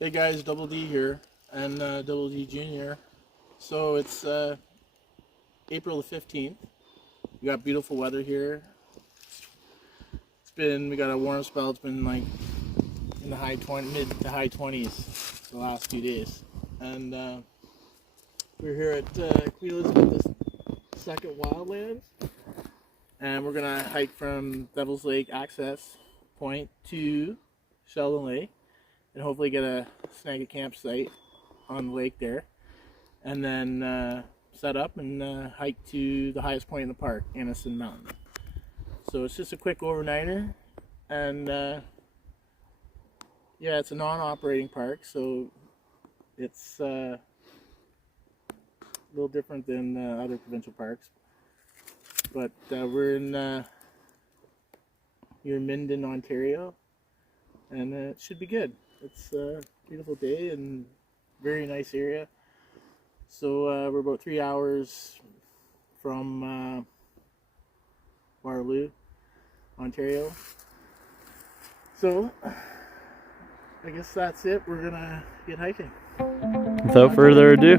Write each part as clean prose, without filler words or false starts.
Hey guys, Double D here, and Double D Junior. So it's April the 15th. We got beautiful weather here. We got a warm spell. It's been like in the mid to high 20s the last few days. And we're here at Queen Elizabeth II Wildlands. And we're gonna hike from Devil's Lake access point to Sheldon Lake. And hopefully snag a campsite on the lake there, and then set up and hike to the highest point in the park, Anniston Mountain. So it's just a quick overnighter, and yeah, it's a non-operating park, so it's a little different than other provincial parks. But we're in here in Minden, Ontario, and it should be good. It's a beautiful day and very nice area. So we're about 3 hours from Waterloo, Ontario. So I guess that's it. We're gonna get hiking. Without further ado.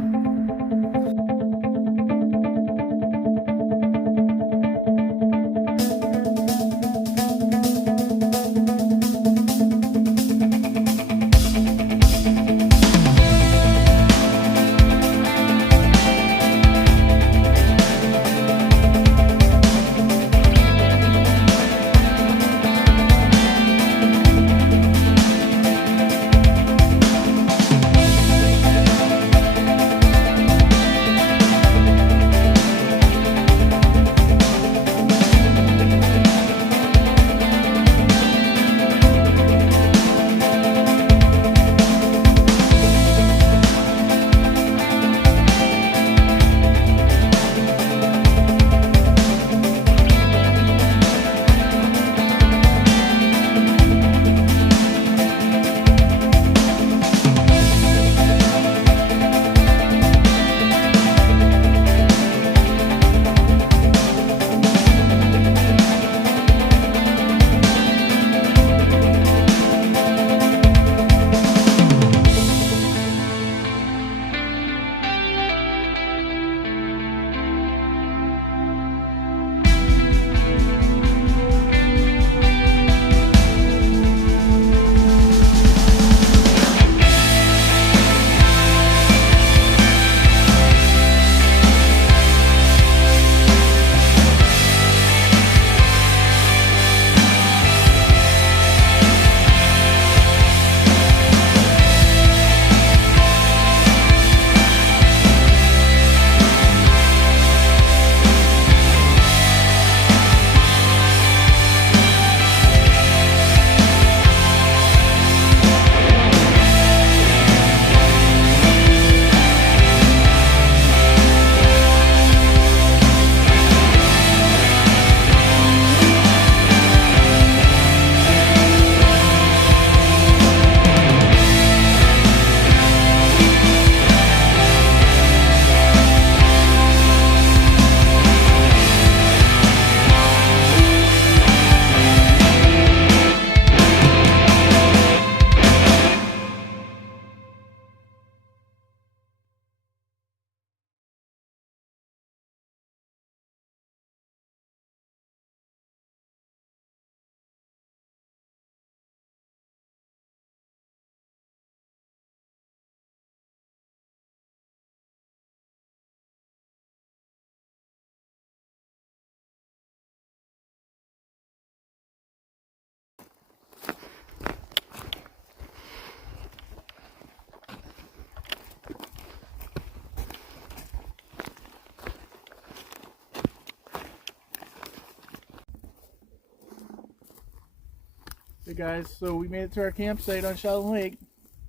Hey guys, so we made it to our campsite on Sheldon Lake,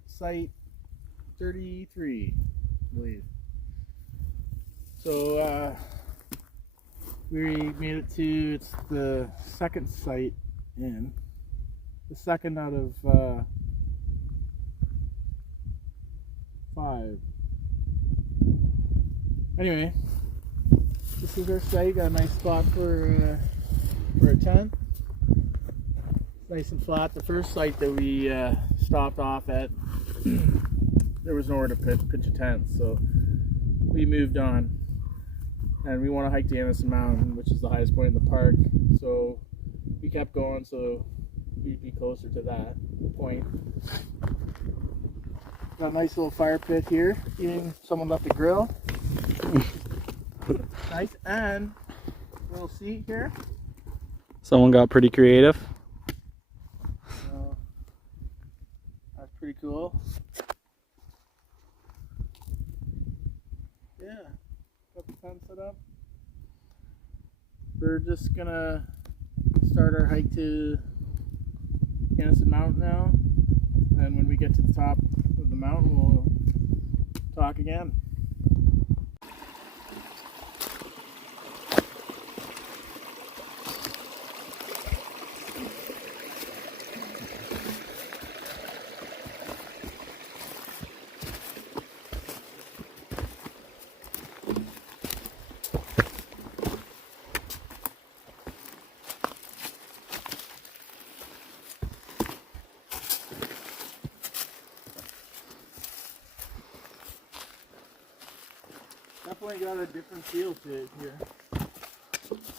site 33, I believe. So we made it to, it's the second site in, the second out of 5. Anyway, this is our site. Got a nice spot for a tent. Nice and flat. The first site that we stopped off at there was nowhere to pitch a tent, so we moved on. And we want to hike to Anderson Mountain, which is the highest point in the park. So we kept going, so we'd be closer to that point. Got a nice little fire pit here. Even someone left the grill. Nice, and a little seat here. Someone got pretty creative. So that's pretty cool. Yeah, got the tent set up. We're just gonna start our hike to Anderson Mountain now, and when we get to the top of the mountain, we'll talk again. Definitely got a different feel to it here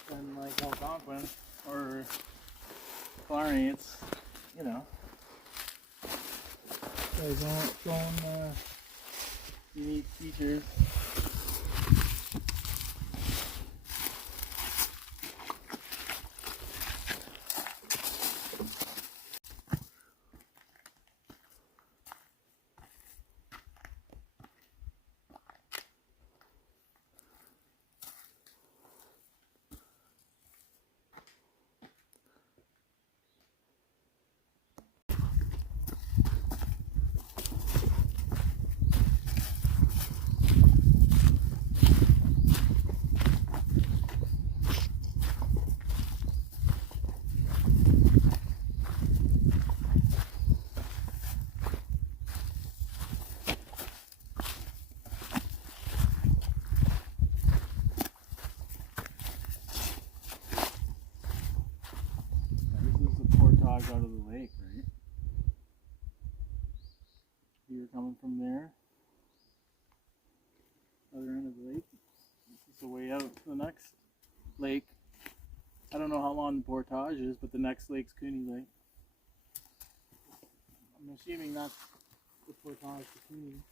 than like Algonquin or Clarny. It's, you know, its own unique features. Out of the lake, right? You're coming from there, other end of the lake. This is the way out to the next lake. I don't know how long the portage is, but the next lake's Cooney Lake. I'm assuming that's the portage to Cooney.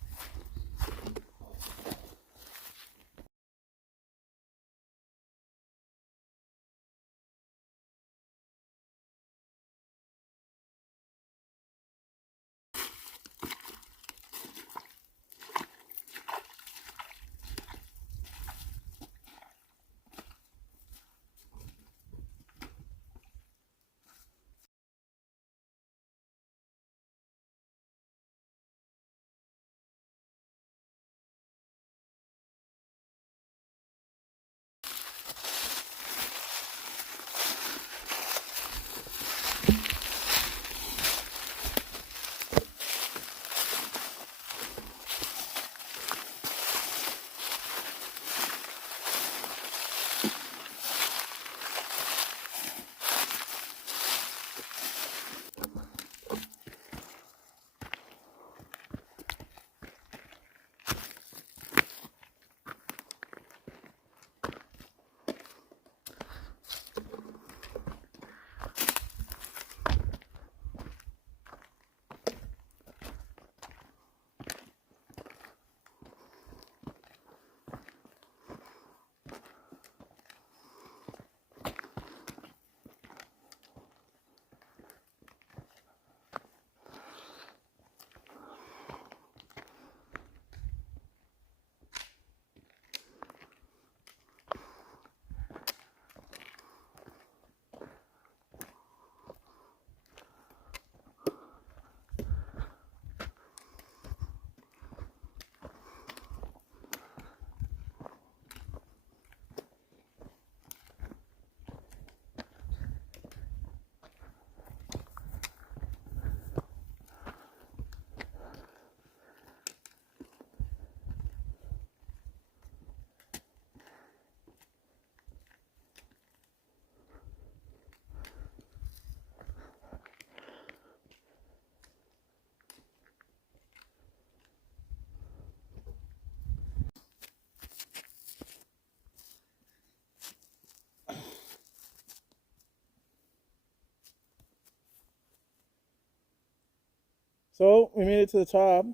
So we made it to the top.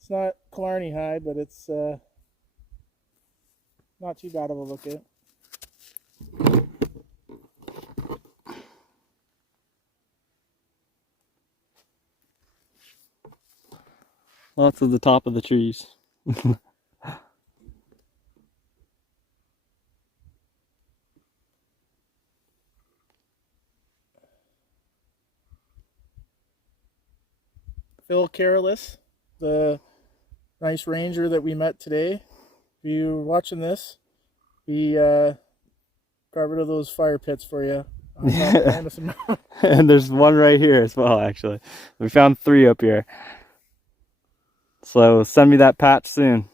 It's not Killarney high, but it's not too bad of a look at. Lots of the top of the trees. Phil Careless, the nice ranger that we met today. If you were watching this, he got rid of those fire pits for you. And there's one right here as well, actually. We found 3 up here. So send me that patch soon.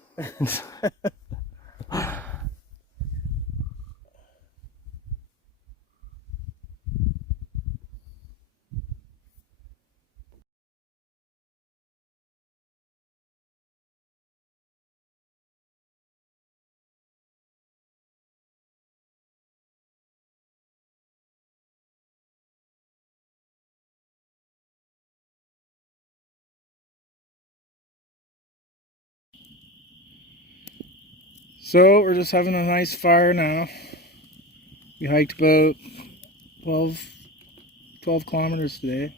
So we're just having a nice fire now. We hiked about 12 kilometers today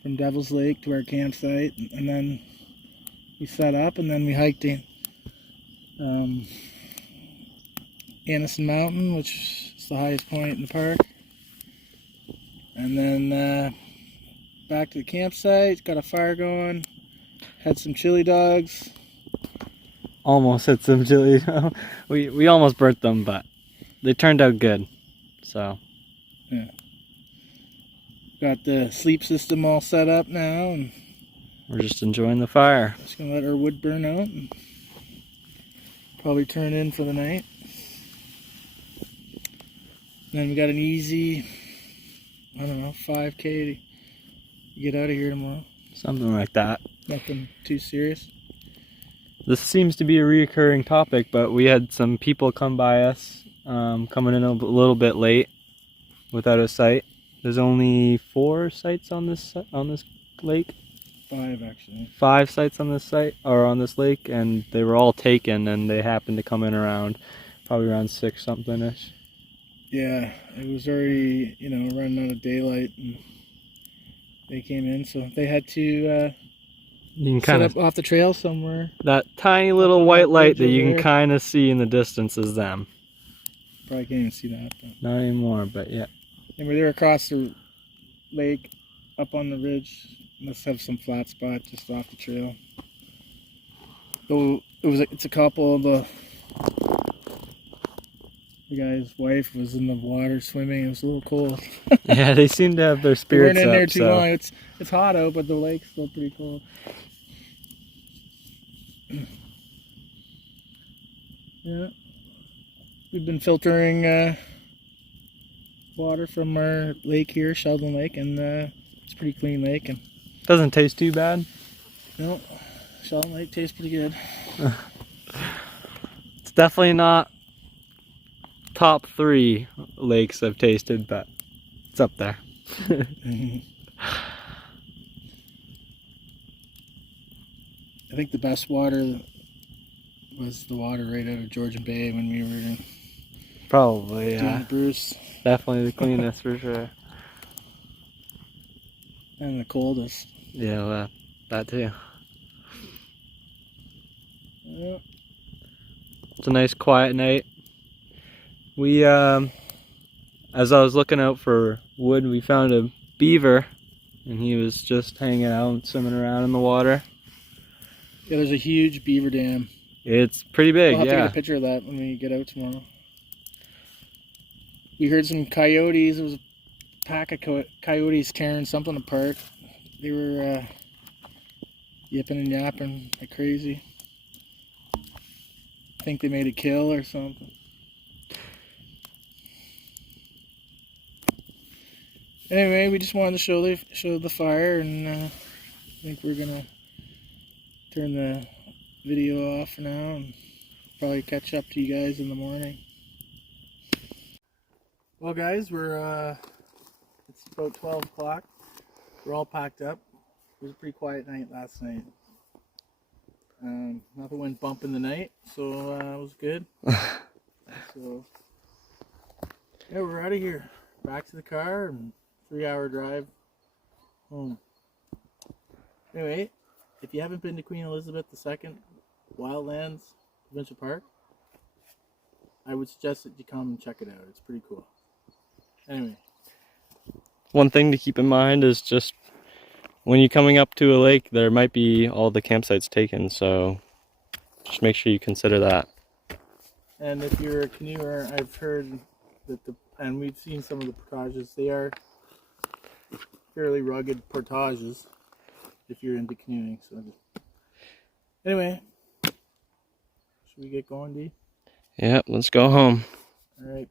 from Devil's Lake to our campsite, and then we set up, and then we hiked in Anison Mountain, which is the highest point in the park, and then back to the campsite, got a fire going, had some chili dogs. Almost hit some chili. we almost burnt them, but they turned out good. So yeah, got the sleep system all set up now, and we're just enjoying the fire. Just gonna let our wood burn out and probably turn in for the night. Then we got an easy, I don't know, 5K to get out of here tomorrow. Something like that. Nothing too serious. This seems to be a reoccurring topic, but we had some people come by us, coming in a little bit late without a site. There's only 4 sites on this lake. 5 actually. 5 sites on this site, or on this lake, and they were all taken, and they happened to come in around, probably around 6 something-ish. Yeah, it was already, running out of daylight, and they came in, so they had to You can set kind up off the trail somewhere. that tiny little white light that you can kind of see in the distance is them. Probably can't even see that. But. Not anymore, but yeah. And we're there across the lake, up on the ridge. Must have some flat spot just off the trail. Though it's a couple. The guy's wife was in the water swimming. It was a little cold. Yeah, they seem to have their spirits we weren't in there up, too long. It's hot out, but the lake's still pretty cold. Yeah, we've been filtering water from our lake here, Sheldon Lake, and it's a pretty clean lake. And doesn't taste too bad. no, Sheldon Lake tastes pretty good. It's definitely not top 3 lakes I've tasted, but it's up there. I think the best water was the water right out of Georgian Bay when we were Probably, doing yeah. the Bruce. Definitely the cleanest for sure. And the coldest. Yeah, well, that too. Yeah. It's a nice quiet night. We, as I was looking out for wood, we found a beaver, and he was just hanging out, swimming around in the water. Yeah, there's a huge beaver dam. It's pretty big, I'll have to yeah. get a picture of that when we get out tomorrow. We heard some coyotes. There was a pack of coyotes tearing something apart. They were yipping and yapping like crazy. I think they made a kill or something. Anyway, we just wanted to show the fire, and I think we're gonna turn the video off for now and probably catch up to you guys in the morning. Well, guys, it's about 12 o'clock. We're all packed up. It was a pretty quiet night last night. Nothing went bump in the night, so it was good. So yeah, we're out of here. Back to the car and 3-hour drive home. Anyway, if you haven't been to Queen Elizabeth II Wildlands Provincial Park, I would suggest that you come and check it out. It's pretty cool. Anyway. One thing to keep in mind is just when you're coming up to a lake, there might be all the campsites taken, so just make sure you consider that. And if you're a canoeer, I've heard that and we've seen some of the portages, they are fairly rugged portages if you're into canoeing. So anyway, should we get going, D? Yeah, let's go home. All right.